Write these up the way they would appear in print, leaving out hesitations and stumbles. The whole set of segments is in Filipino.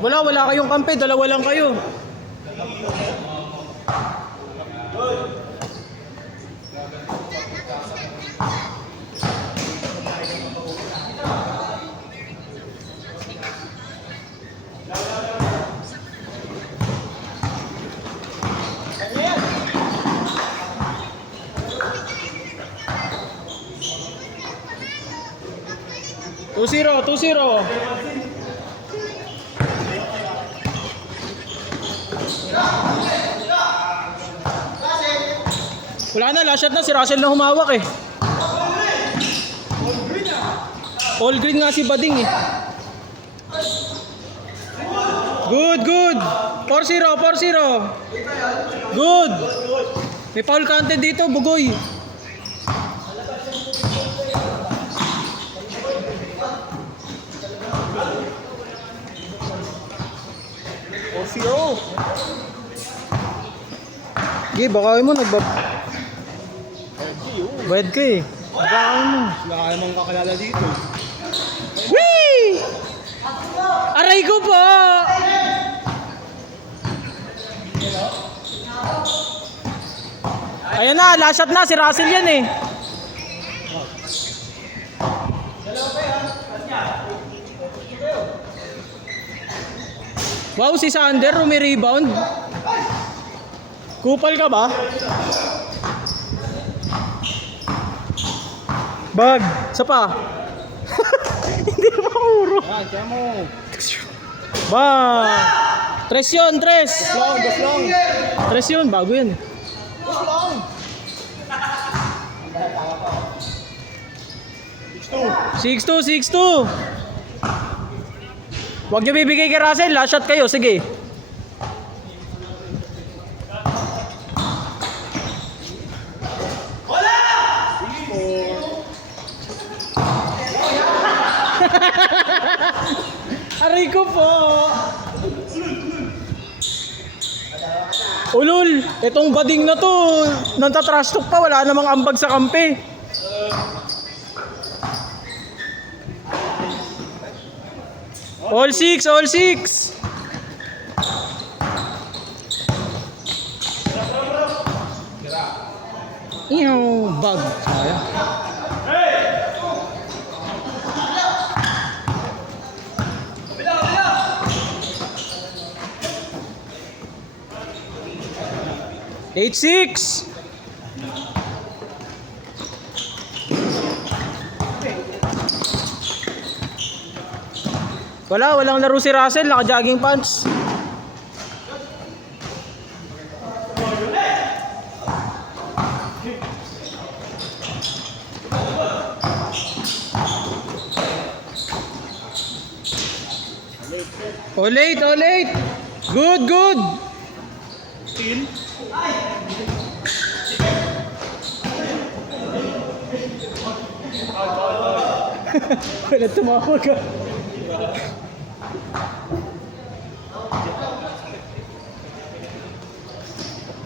Wala kayong kampe, dalawa lang kayo. Two zero. Wala na, last shot na si Russell na humawak eh. All green nga si Bading eh. Good. 4-0. Good. May foul counted dito, Bugoy. Sige, baka mo Bayad ka eh. Baka mo. Wala ka namang kakalala dito. Whee! Aray ko po! Ayan na, last shot na. Si Russell yan eh. Wow, si Sander rumi-rebound. Kupal ka ba? Bag, isa pa. Hindi na makuro. Yan, kaya mo. Bag. Tres yun, tres. Long. Tres yun, bago yan. Long. 6-2. Huwag niyo bibigay kay Russell, last shot kayo, sige. Aray ko po. Ulul, itong bading na to, nantatrash talk pa, wala namang ambag sa kampe. All six. Iyaw, bag. Sayang. 8-6. Walang laro si Russell, naka-jogging pants. All late. Good. Steal. Wala tumawag ka.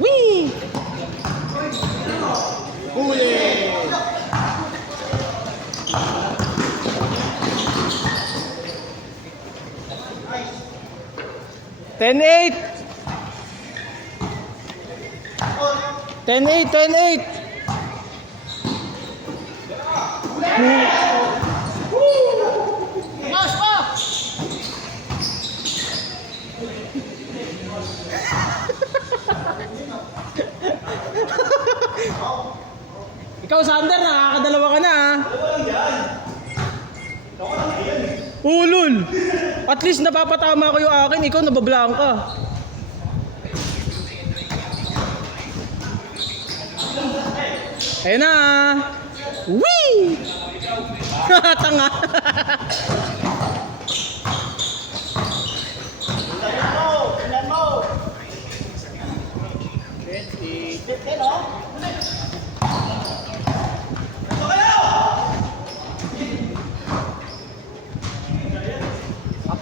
Wee! Huli! 10-8. 10-8. Ikaw, Sander, nakakadalawa ka na ah. Ulul! At least napapatama ko yung akin, ikaw nabablaan ka. Ayun na ah. Wee! Tanga. Ilan mo?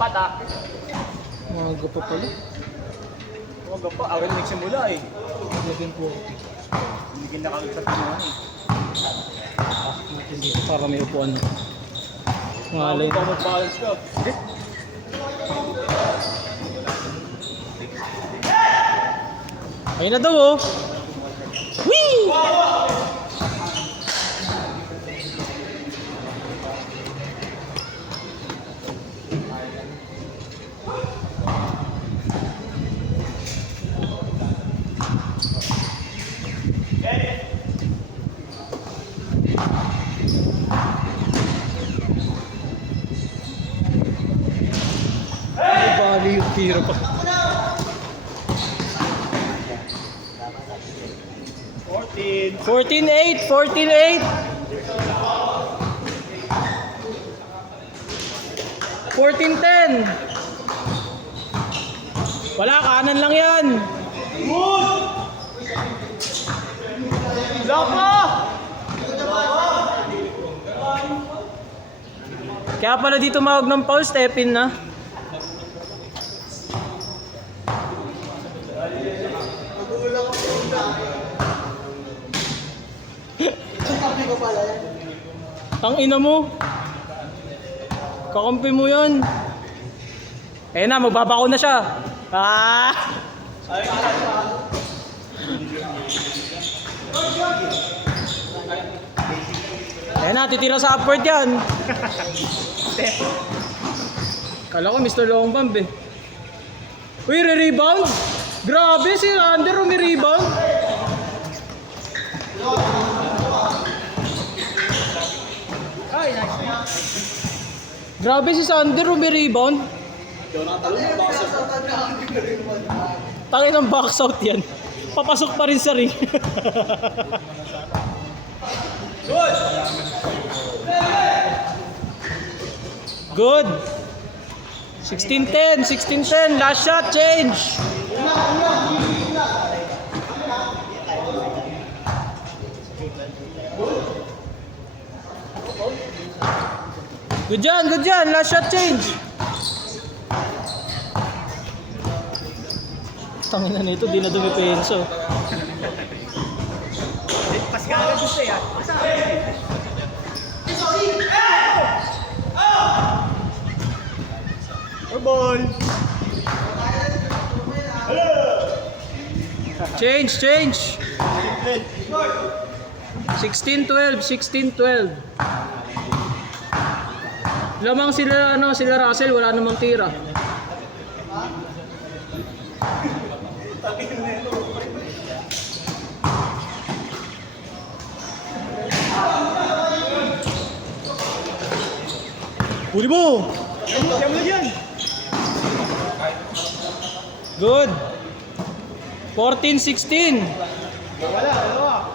4 ah. Mga pa pala. Huwag pa, awal nagsimula eh. Lagyan po. Hindi na kagad sa pinuhan eh. Dito para may upuan. Ngalay. Mag-balance ka. Ayun na daw oh. Whee! Bali yung tiro pa. 14. 14-8, 14-8. 14-10. Wala, kanan lang yan. Lapa! Kaya pala dito tumawag ng foul, step in na. Tang ina mo. Kakampi mo yan. Eh na, magbabako na siya. Ah! Eh na, titira sa upward yan. Kala ko Mr. Long Bomb eh. Uy, re-rebound? Grabe si Ander umi-rebound. Ay, nice. Grabe si Sander umi-rebound. Tangin ng box out yan. Papasok pa rin sa ring. Good. 16-10, 16-10. Last shot, change. Good dyan. Last shot, change. Tangina na ito, di na dumipenso. Paskala gusto yan. Ball. Change. 16-12. Lamang sila Russell, wala namang tira. Huli mo! Diyan mo na dyan. Good. 14-16. Wala, dalawa.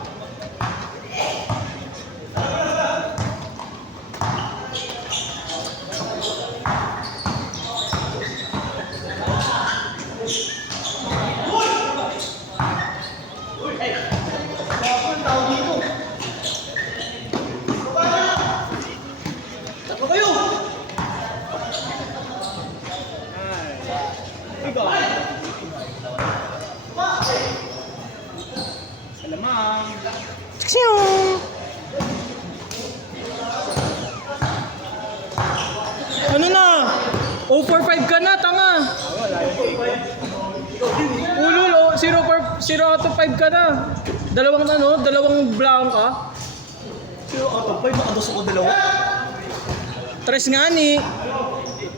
Salamang. Ano na? 0-4-5 ka na, tanga. Ulul, 0-5 ka na. Dalawang blanca. Pero out of 5, makadus ako dalawa. Tres nga ni.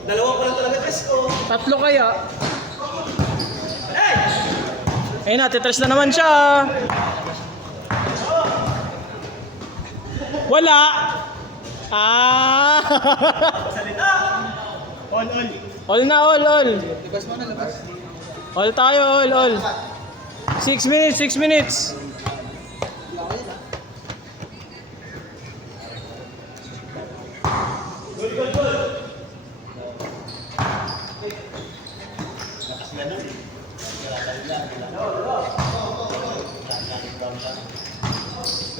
Dalawa pa lang talaga test ko. Tatlo kaya. Ayun na, titres na naman siya. Wala. Ah. All. All. All tayo, all. 6 minutes.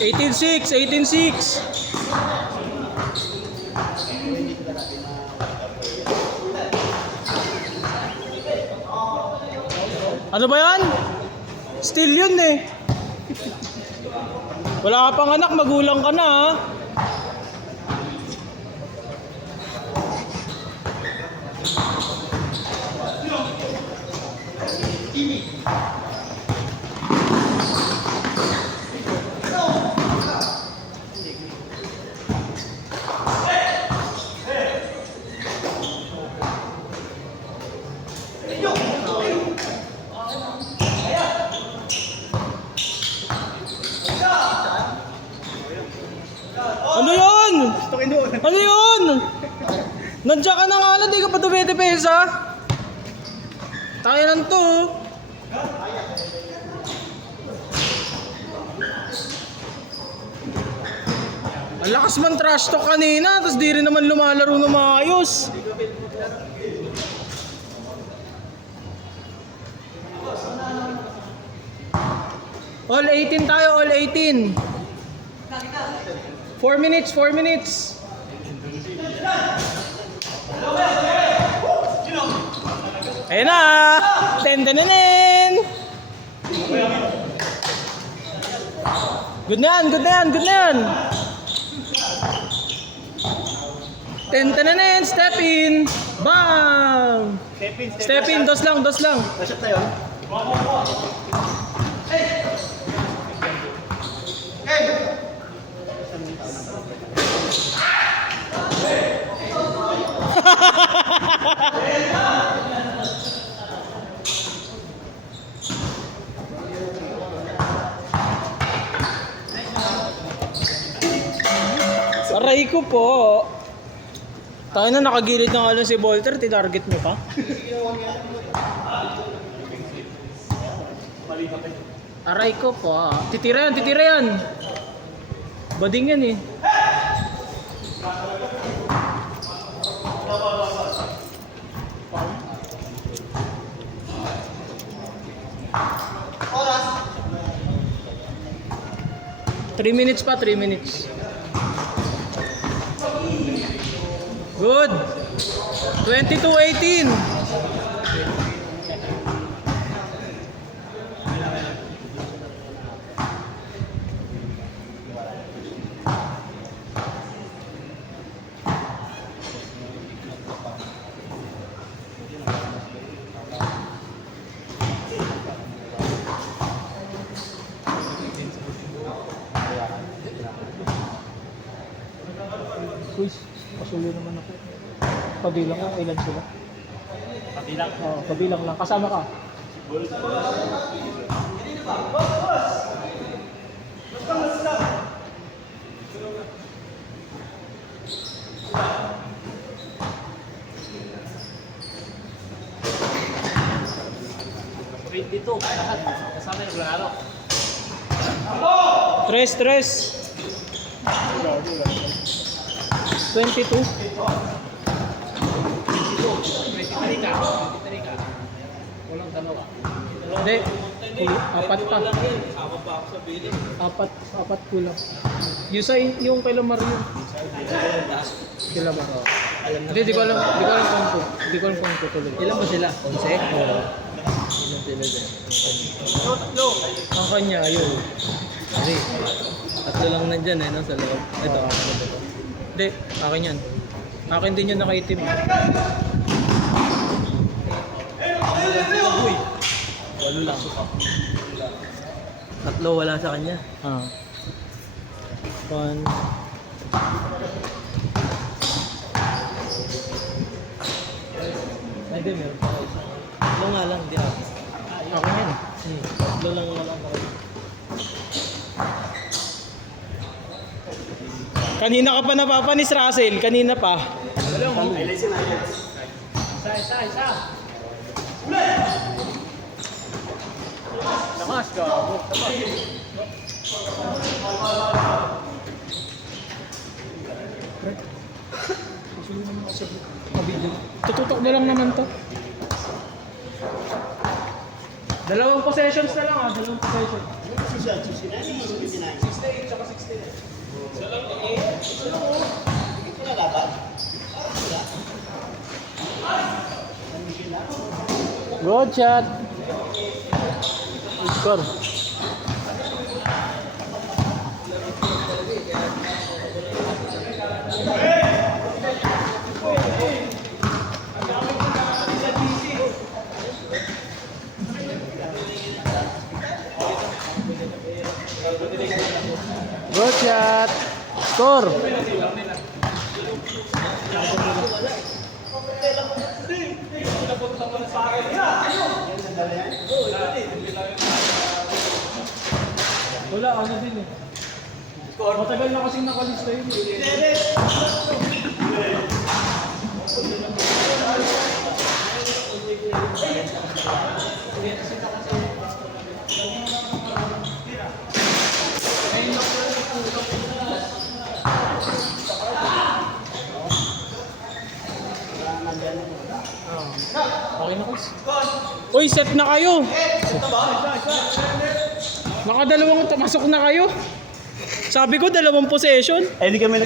$18-6. Ano ba yan? Still yun eh. Wala ka pang anak, magulang ka na ha. Gusto ko yun. Ano yun? Nandiyan ka na nga lang, di ka pa dumidepesa. Tayo lang to. Ang lakas man trash talk kanina, tapos di rin naman lumalaro ng maayos. All 18 tayo, all 18. 4 minutes, 4 minutes. Ayun na! Ten-ten-ten-ten! Good na yan, good na yan, good na yan! Ten-ten-ten-ten! Step in! Bam! Step in, dos lang, dos lang. Nashot tayo. Aray ko po. Tayo na nakagilid ng alon si Bolter, tinarget mo pa. Aray ko po. Titira yan, titira yan. Bading yan eh. Oras. 3 minutes pa, 3 minutes. Good. 22-18. Quiz, pasulo naman ako. Kabilang ko, ilan sila? Kabilang. Oo, kabilang lang. Kasama ka? Dito, lahat. Kasama yung laro. Tres. 22. Walang dalawa. Hindi. Apat pa. Apat kulang. Yung kay Lamar yun. Kay Lamar. Hindi, di ko alam kung Hindi ko alam kung tutuloy. Ilan ba sila? 11? Oo. Ilan sila dyan? Ang kanya, yun. Kasi, tatlo lang nandyan eh, no, sa loob. Ito, ako na ito. Hindi, akin yan. Akin din yun nakaitim. Walo lang. Tatlo wala sa kanya. Ah. One. Ay, di, meron pa ako isa. Tatlo nga lang, di ako. Akin yan. Tatlo lang wala sa kanya. Kanina ka pa napapanis, Russell. Kanina pa. Isa. Lamas ka. Tututok na lang naman to. Dalawang possessions na lang ah. Dalawang possessions. 68 tsaka 69. Good shot. Score. Good shot. Score. Wala, ano din eh. Matagal na kasing nakalista yun eh. Okay na guys. Uy, set na kayo. Nakadalawang tamasok na kayo. Sabi ko, 2 possession. Eh, di kami